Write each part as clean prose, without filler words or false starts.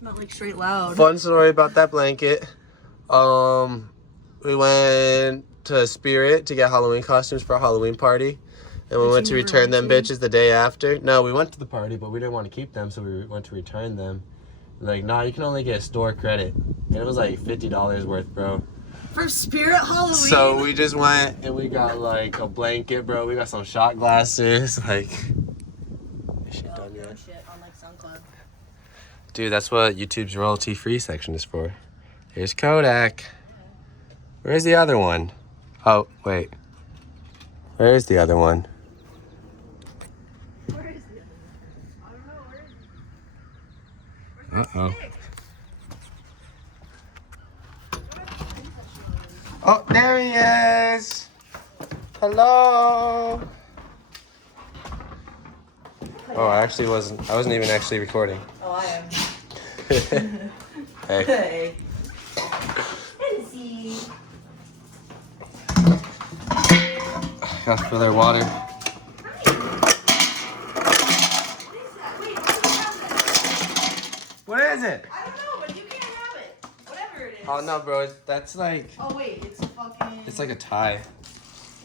Smelled like straight loud. Fun story about that blanket. We went to Spirit to get Halloween costumes for a Halloween party. And we went to return them bitches the day after. No, we went to the party, but we didn't want to keep them, so we went to return them. Like, nah, you can only get store credit. And it was like $50 worth, bro. For Spirit Halloween? So we just went and we got like a blanket, bro. We got some shot glasses. Like, is shit done yet? Shit on like SoundCloud. Dude, that's what YouTube's royalty-free section is for. Here's Kodak. Where's the other one? Oh, wait. Where's the other one? Where is the other one? I don't know. Where's Uh-oh. Oh, there he is. Hello. Oh, I wasn't even actually recording. Oh, I am. Hey. Hey. Easy. Gotta fill their water. What is it? I don't know, but you can't have it. Whatever it is. Oh no, bro, that's like. Oh wait, it's fucking. It's like a tie.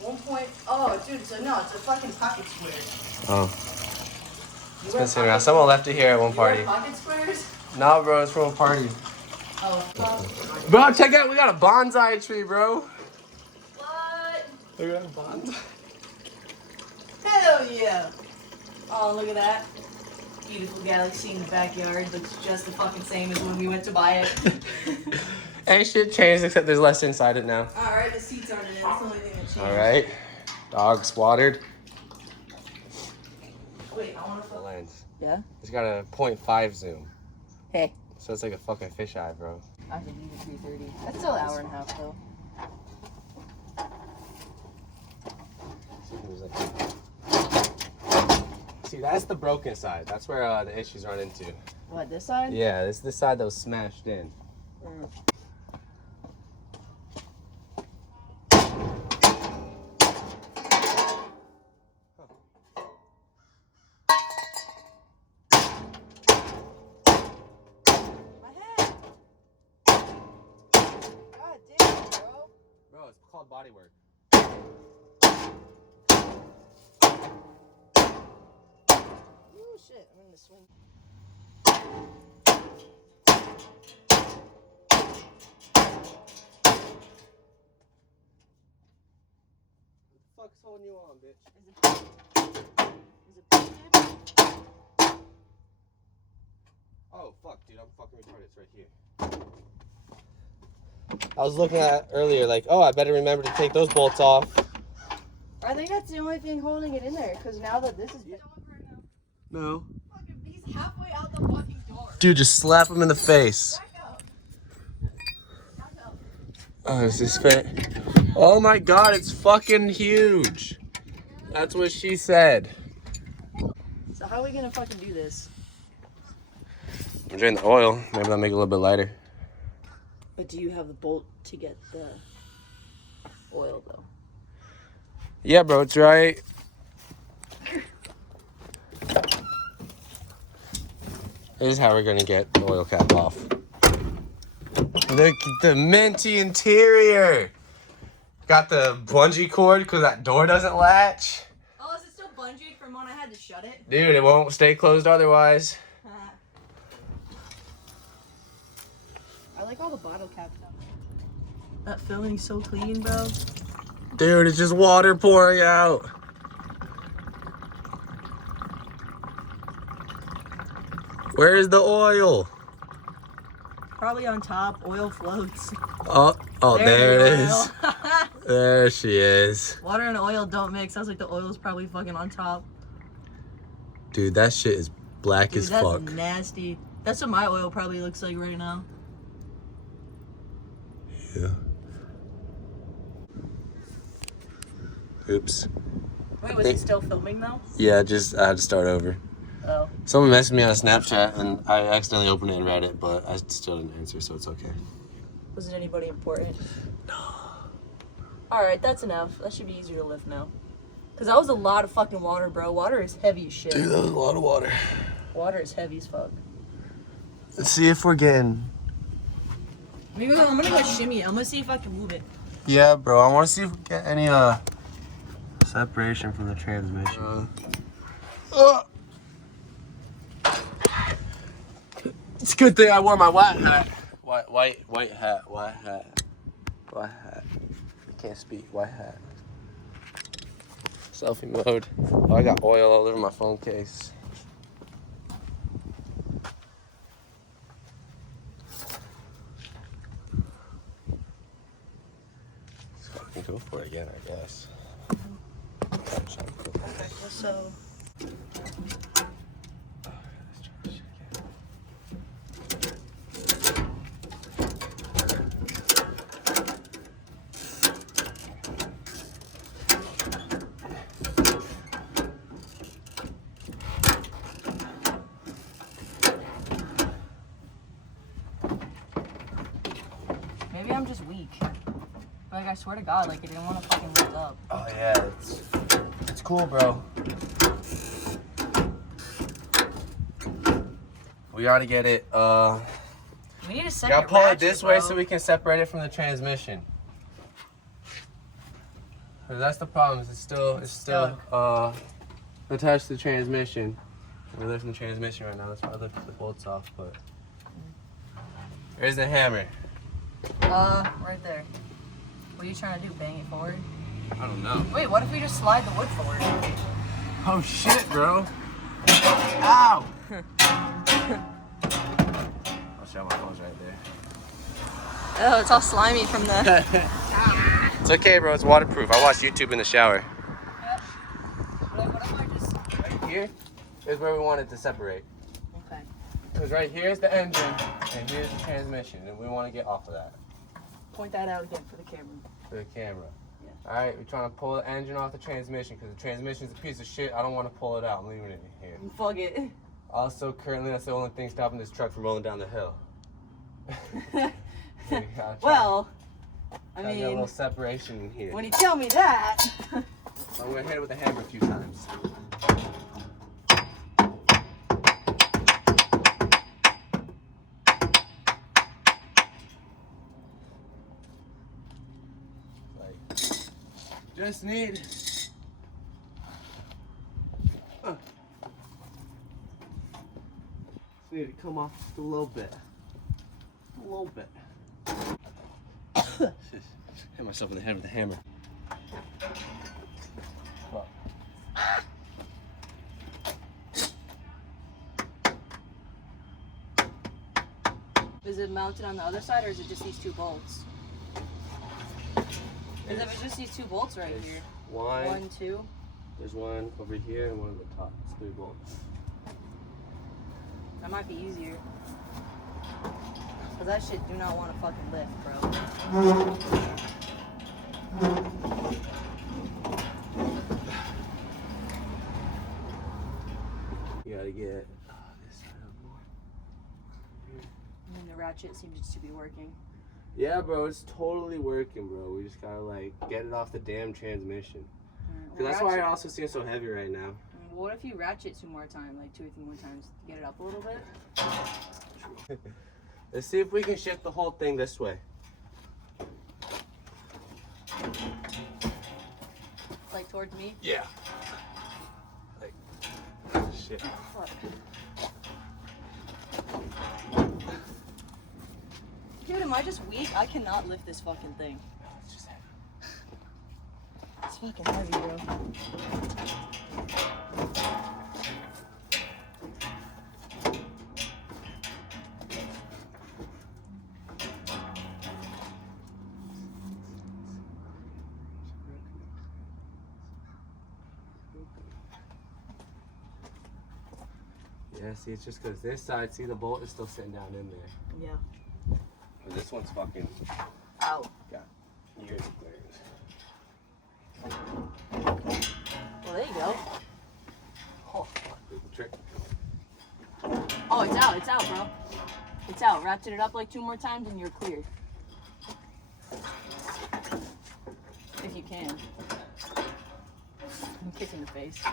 1 point. Oh, dude, so no, it's a fucking pocket square. Oh. It's been sitting around. Someone left it here at one party. You wear pocket squares? No, bro, it's from a party. Oh, fuck. Bro, check out, we got a bonsai tree, bro. What? Look at that bonsai. Hell yeah. Oh, look at that. Beautiful galaxy in the backyard. Looks just the fucking same as when we went to buy it. Ain't shit changed except there's less inside it now. Alright, the seats aren't in it. That's the only thing that changed. Alright. Dogs watered. Wait, I want to The lens. Yeah? It's got a 0.5 zoom. Hey. So it's like a fucking fisheye, bro. I can leave at 3:30. That's still an hour and a half, though. See, that's the broken side. That's where the issues run into. What, this side? Yeah, it's this side that was smashed in. Mm. Bro, it's called bodywork. Ooh, shit. I'm in the swing. What the fuck's holding you on, bitch? Is it painted? Oh, fuck, dude. I'm fucking retarded. It's right here. I was looking at earlier, like, oh, I better remember to take those bolts off. I think that's the only thing holding it in there, because now that this is... No. Fucking, he's halfway out the fucking door. Dude, just slap him in the face. Back up. Back up. Oh, is this fit? Oh my god, it's fucking huge. That's what she said. So how are we gonna fucking do this? I'm drain the oil. Maybe that'll make it a little bit lighter. But do you have the bolt to get the oil, though? Yeah, bro, it's right. This is how we're gonna get the oil cap off. Look at the minty interior. Got the bungee cord because that door doesn't latch. Oh, is it still bungeed from when I had to shut it? Dude, it won't stay closed otherwise. I like all the bottle caps on there. That filling's so clean, bro. Dude, it's just water pouring out. Where's the oil? Probably on top. Oil floats. Oh, there it is. Oil. There she is. Water and oil don't mix. Sounds like the oil's probably fucking on top. Dude, that shit is black Dude, as that's fuck. nasty. That's what my oil probably looks like right now. Yeah. Oops. Wait, was it still filming though? Yeah, just I had to start over. Oh. Someone messaged me on Snapchat and I accidentally opened it and read it, but I still didn't answer, so it's okay. Was it anybody important? No. Alright, that's enough. That should be easier to lift now. Because that was a lot of fucking water, bro. Water is heavy as shit. Dude, that was a lot of water. Water is heavy as fuck. Let's see if we're getting. Maybe I'm gonna go shimmy it. I'm gonna see if I can move it. Yeah, bro. I want to see if we get any separation from the transmission. It's a good thing I wore my white hat. White hat. I can't speak. White hat. Selfie mode. Oh, I got oil all over my phone case. So I can go for it again, I guess. Okay, so. Maybe I'm just weak. But like I swear to God, like it didn't want to fucking lift up. Oh yeah, it's cool, bro. We gotta get it. We need a second Gotta pull it ratchet, this bro. way so we can separate it from the transmission. 'Cause that's the problem. Is it's still attached to the transmission. We're lifting the transmission right now. That's why I lifted the bolts off. But where's the hammer? Right there. What are you trying to do? Bang it forward? I don't know. Wait, what if we just slide the wood forward? Oh shit, bro! Ow! I'll show my phone's right there. Oh, it's all slimy from the. It's okay, bro. It's waterproof. I watch YouTube in the shower. Yep. Like, what if I just? Right here is where we want it to separate. Okay. Because right here is the engine, and here's the transmission, and we want to get off of that Point that out again for the camera. for the camera. Yeah. All right, we're trying to pull the engine off the transmission because the transmission's a piece of shit. I don't want to pull it out. I'm leaving it in here. Fuck it. Also, currently, that's the only thing stopping this truck from rolling down the hill. Well, I get a little mean, separation in here. when you tell me that. So I'm gonna hit it with a hammer a few times. Like, just need. Just need to come off just a little bit. A little bit. Hit myself in the head with a hammer. Well. Is it mounted on the other side, or is it just these two bolts? Because if it's just these two bolts right here. One, two. There's one over here and one at the top. It's 3 bolts. That might be easier. Cause that shit do not want to fucking lift, bro. You gotta get this side up more. And the ratchet seems to be working. Yeah, bro, it's totally working, bro. We just gotta like get it off the damn transmission. Cause that's why I also see it so heavy right now. What if you ratchet 2 more times, like 2 or 3 more times, to get it up a little bit? Let's see if we can shift the whole thing this way. Like towards me? Yeah. Like, shit. Fuck. Dude, am I just weak? I cannot lift this fucking thing. It's just heavy. It's fucking heavy, bro. Yeah, see, it's just because this side, see, the bolt is still sitting down in there. Yeah. But this one's fucking Out. got years of clearance. Well, there you go. Oh, fuck, there's a trick. Oh, it's out, bro. It's out. Ratchet it up like 2 more times and you're clear. If you can. I'm kicking the face.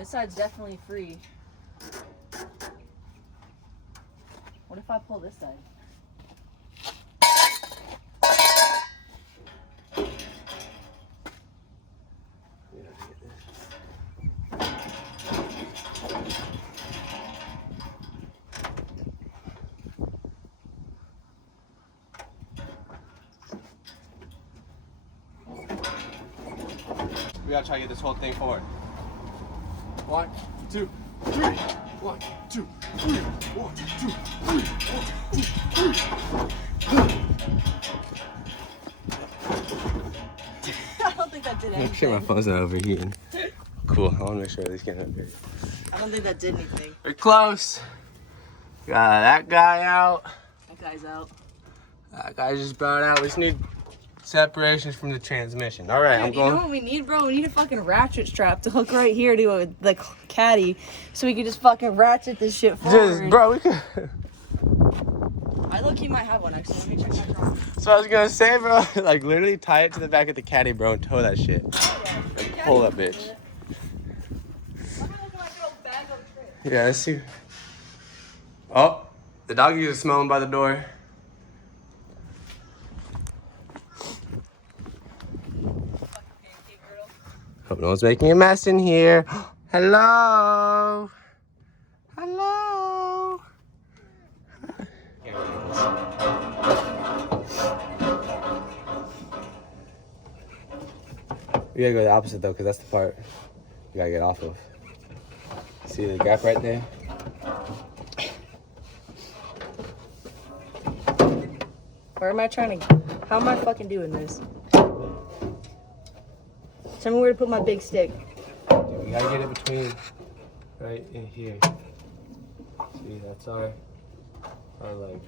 This side's definitely free. What if I pull this side? We gotta try to get this whole thing forward. 1, 2, 3. 1, 2, 3. 1, 2, 3. 1, 2, 3. I don't think that did anything. Make sure my phone's not overheating. Cool. I want to make sure this getting under. I don't think that did anything. We're close. Got that guy out. That guy's out. That guy just brought out. We just need separations from the transmission. All right, Dude, I'm going. You know what we need, bro? We need a fucking ratchet strap to hook right here to the caddy, so we can just fucking ratchet this shit forward. Just, bro, we could. I low-key might have one actually. Let me check my car. So I was gonna say, bro, like literally tie it to the back of the caddy, bro, and tow that shit. Oh, yeah. Like, pull that bitch. Yeah, let's see. Oh, the doggies are smelling by the door. Hope no one's making a mess in here. Hello. Hello. We gotta go the opposite though, because that's the part you gotta get off of. See the gap right there? Where am I trying to? How am I fucking doing this? Tell me where to put my big stick. Dude, we gotta get it between right in here. See, that's our like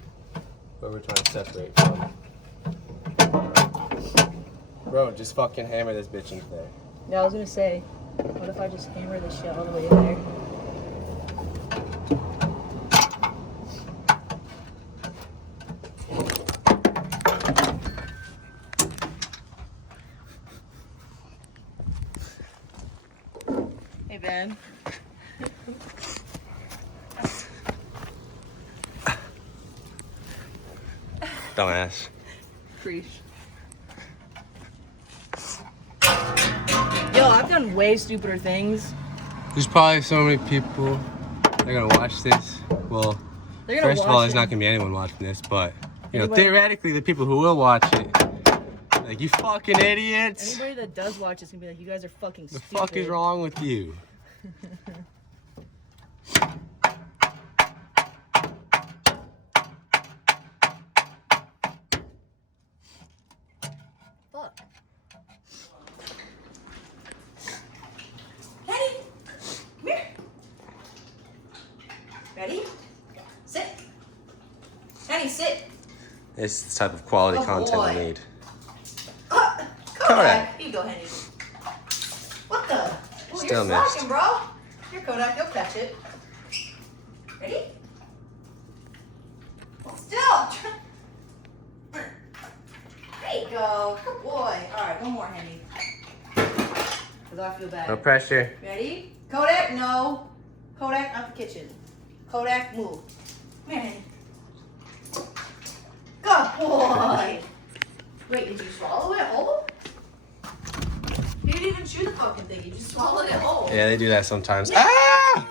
where we're trying to separate from. Bro, just fucking hammer this bitch into there. Yeah, I was gonna say, what if I just hammer this shit all the way in there? Hey, Ben. Dumbass. Preach. Yo, I've done way stupider things. There's probably so many people that are gonna watch this. Well, They're gonna first of watch all, there's it. not gonna be anyone watching this, but you know, Anybody- theoretically, the people who will watch it, like you fucking idiots. Anybody that does watch it's gonna be like, you guys are fucking The stupid. fuck is wrong with you? Fuck. Henny, come here. Ready? Sit. Henny, sit. It's the type of quality Oh, content boy. we need. Kodak. Here you go, Henny. What the? Oh, Still you're missed. slacking, bro. Here, Kodak, you'll catch it. Ready? Hold still. There you go. Good boy. All right, one more, Henny. Because I feel bad. No pressure. Ready? Kodak, no. Kodak, out the kitchen. Kodak, move. Come here, Henny. Good boy. Wait, did you swallow it whole? You didn't even chew the fucking thing. You just swallowed it whole. Yeah, they do that sometimes. Ah!